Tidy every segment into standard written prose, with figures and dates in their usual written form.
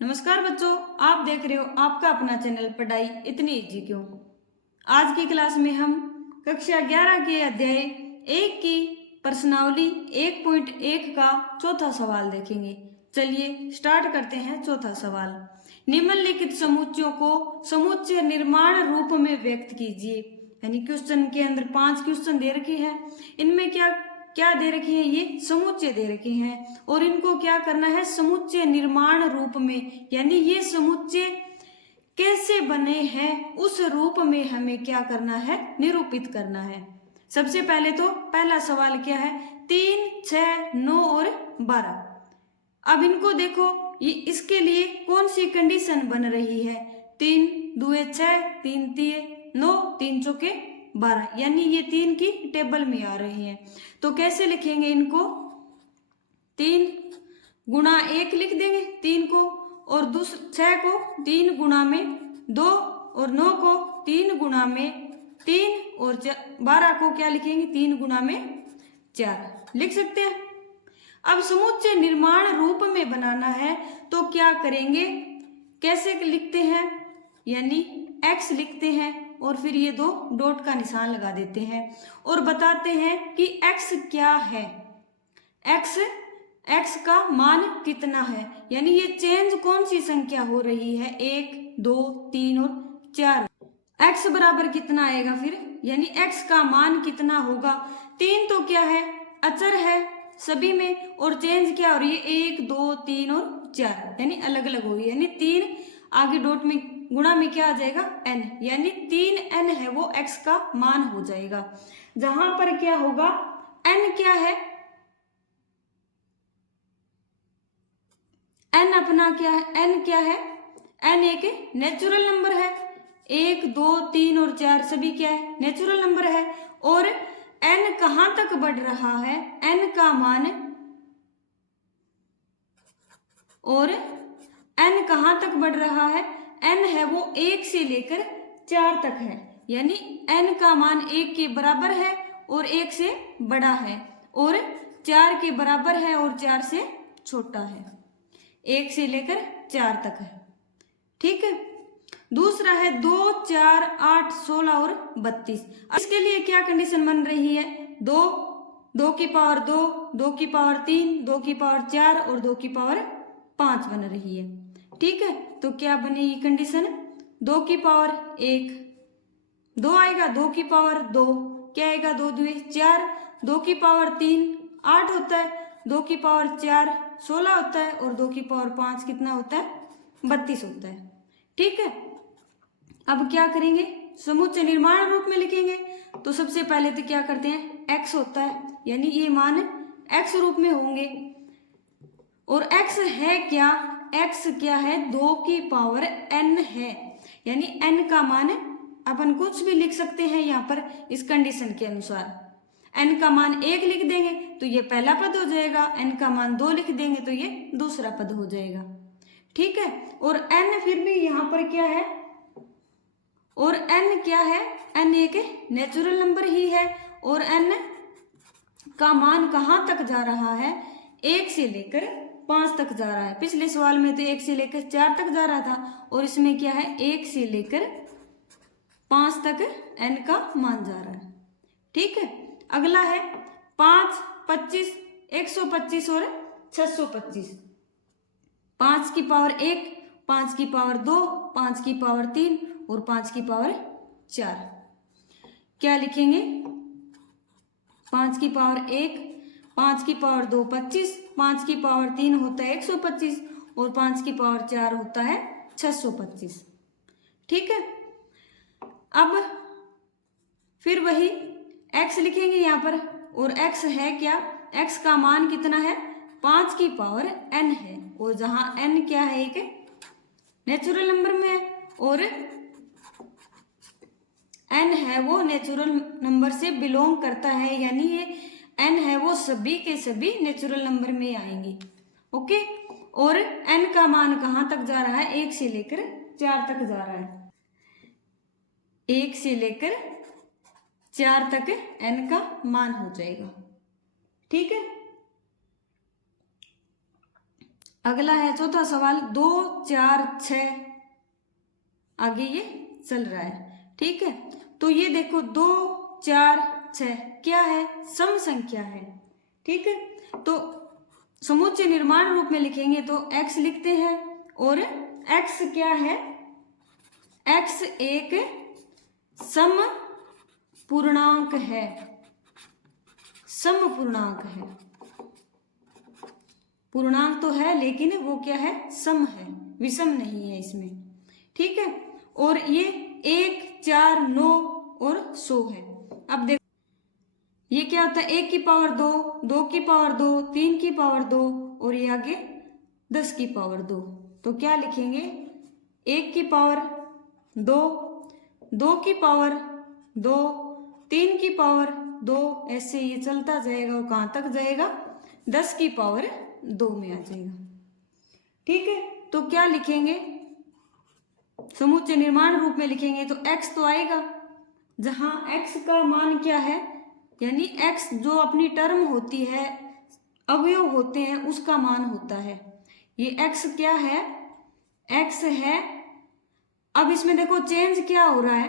नमस्कार बच्चों, आप देख रहे हो आपका अपना चैनल पढ़ाई इतनी इजी क्यों। आज की क्लास में हम कक्षा 11 के अध्याय 1 की प्रश्नावली 1.1 का चौथा सवाल देखेंगे। चलिए स्टार्ट करते हैं। चौथा सवाल, निम्नलिखित समुच्चयों को समुच्चय निर्माण रूप में व्यक्त कीजिए। यानी क्वेश्चन के अंदर 5 क्वेश्चन दे रखे हैं। इनमें क्या क्या दे रखे हैं, ये समुच्चय दे रखे हैं और इनको क्या करना है, समुच्चय निर्माण रूप में, यानी ये समुच्चय कैसे बने हैं उस रूप में हमें क्या करना है, निरूपित करना है। सबसे पहले तो पहला सवाल क्या है, 3, 6, 9 और 12। अब इनको देखो, ये इसके लिए कौन सी कंडीशन बन रही है, 3 दूए 6, 3 तिये 9, 3 चौके 12, यानी ये 3 की टेबल में आ रहे हैं। तो कैसे लिखेंगे इनको, 3 गुणा 1 लिख देंगे 3 को, और 6 को 3 गुणा में 2, और 9 को 3 गुणा में 3, और 12 को क्या लिखेंगे, 3 गुणा में 4 लिख सकते हैं। अब समुच्चय निर्माण रूप में बनाना है तो क्या करेंगे, कैसे लिखते हैं, यानी x लिखते हैं और फिर ये 2 डॉट का निशान लगा देते हैं और बताते हैं कि x क्या है, x का मान कितना है, यानी ये चेंज कौन सी संख्या हो रही है, 1, 2, 3 और 4। x बराबर कितना आएगा फिर, यानी x का मान कितना होगा, 3 तो क्या है, अचर है सभी में, और चेंज क्या हो रही है, 1, 2, 3 और 4, यानी अलग अलग हो रही है, यानी 3 आगे डॉट में गुणा में क्या आ जाएगा, n, यानी 3n है वो x का मान हो जाएगा। जहां पर क्या होगा, n क्या है, n अपना क्या है, n क्या है, n एक नेचुरल नंबर है, 1, 2, 3 और 4 सभी क्या है, नेचुरल नंबर है। और n कहां तक बढ़ रहा है, n का मान, और n कहां तक बढ़ रहा है, n है वो 1 से लेकर 4 तक है, यानी n का मान 1 के बराबर है और 1 से बड़ा है, और 4 के बराबर है और 4 से छोटा है, 1 से लेकर 4 तक है। ठीक है। दूसरा है 2, 4, 8, 16 और 32। इसके लिए क्या कंडीशन बन रही है, 2, 2 की पावर 2, 2 की पावर 3, 2 की पावर 4 और 2 की पावर 5 बन रही है। ठीक है, तो क्या बनेगी कंडीशन, 2 की पावर 1, 2 आएगा, 2 की पावर 2 क्या आएगा, 2 दुए 4, 2 की पावर 3 8 होता है, 2 की पावर 4 16 होता है, और 2 की पावर 5 कितना होता है, 32 होता है। ठीक है, अब क्या करेंगे, समुच्चय निर्माण रूप में लिखेंगे। तो सबसे पहले तो क्या करते हैं, x होता है, यानी ये मान x रूप में होंगे, और x है क्या, x क्या है, 2 की पावर n है, यानी n का मान अपन कुछ भी लिख सकते हैं यहाँ पर इस कंडीशन के अनुसार। n का मान 1 लिख देंगे तो ये पहला पद हो जाएगा, n का मान 2 लिख देंगे तो ये दूसरा पद हो जाएगा। ठीक है, और n फिर भी यहाँ पर क्या है, और n क्या है, n एक नेचुरल नंबर ही है, और n का मान कहाँ तक जा रहा है, 1 से लेकर 5 तक जा रहा है। पिछले सवाल में तो 1 से लेकर 4 तक जा रहा था, और इसमें क्या है, 1 से लेकर 5 तक n का मान जा रहा है। ठीक है, अगला है 5, 25, 125 और 625। 5 की पावर 1, 5 की पावर 2, 5 की पावर 3 और 5 की पावर 4। क्या लिखेंगे, 5 की पावर 1, 5 की पावर 2 25, 5 की पावर 3 होता है 125, और 5 की पावर 4 होता है 625। ठीक है, अब फिर वही x लिखेंगे यहाँ पर, और x है क्या, x का मान कितना है, 5 की पावर n है, और जहां n क्या है, एक नेचुरल नंबर में है, और n है वो नेचुरल नंबर से बिलोंग करता है, यानी ये n है वो सभी के सभी नेचुरल नंबर में आएंगे। ओके, और n का मान कहाँ तक जा रहा है, 1 से लेकर 4 तक जा रहा है, 1 से लेकर 4 तक n का मान हो जाएगा। ठीक है, अगला है चौथा सवाल 2 4 6, आगे ये चल रहा है। ठीक है, तो ये देखो 2 4 6 क्या है, सम संख्या है। ठीक है, तो समुच्चय निर्माण रूप में लिखेंगे तो x लिखते हैं, और x क्या है, x एक सम पूर्णांक है, सम पूर्णांक है। पूर्णांक तो है लेकिन वो क्या है, सम है, विषम नहीं है इसमें। ठीक है, और ये 1 4 9 और 100 है। अब देखो ये क्या होता है, 1 की पावर 2, 2 की पावर 2, 3 की पावर 2 और ये आगे 10 की पावर 2। तो क्या लिखेंगे, 1 की पावर 2, 2 की पावर 2, 3 की पावर 2, ऐसे ये चलता जाएगा। वो कहाँ तक जाएगा, 10 की पावर 2 में आ जाएगा। ठीक है, तो क्या लिखेंगे, समुच्चय निर्माण रूप में लिखेंगे तो x तो आएगा, जहां x का मान क्या है, यानी x जो अपनी टर्म होती है, अवयव होते हैं, उसका मान होता है। ये x क्या है, x है। अब इसमें देखो चेंज क्या हो रहा है,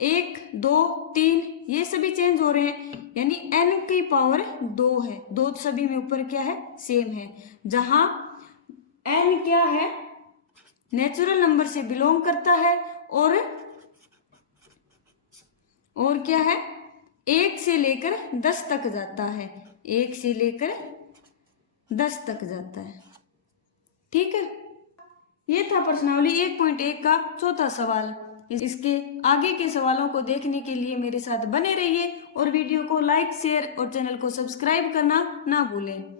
1 2 3 ये सभी चेंज हो रहे हैं, यानी n की पावर 2 है। 2 सभी में ऊपर क्या है, सेम है। जहां n क्या है, नेचुरल नंबर से बिलोंग करता है, और क्या है, 1 से लेकर 10 तक जाता है, 1 से लेकर 10 तक जाता है। ठीक है, ये था प्रश्नावली 1.1 का चौथा सवाल। इसके आगे के सवालों को देखने के लिए मेरे साथ बने रहिए और वीडियो को लाइक शेयर और चैनल को सब्सक्राइब करना ना भूलें।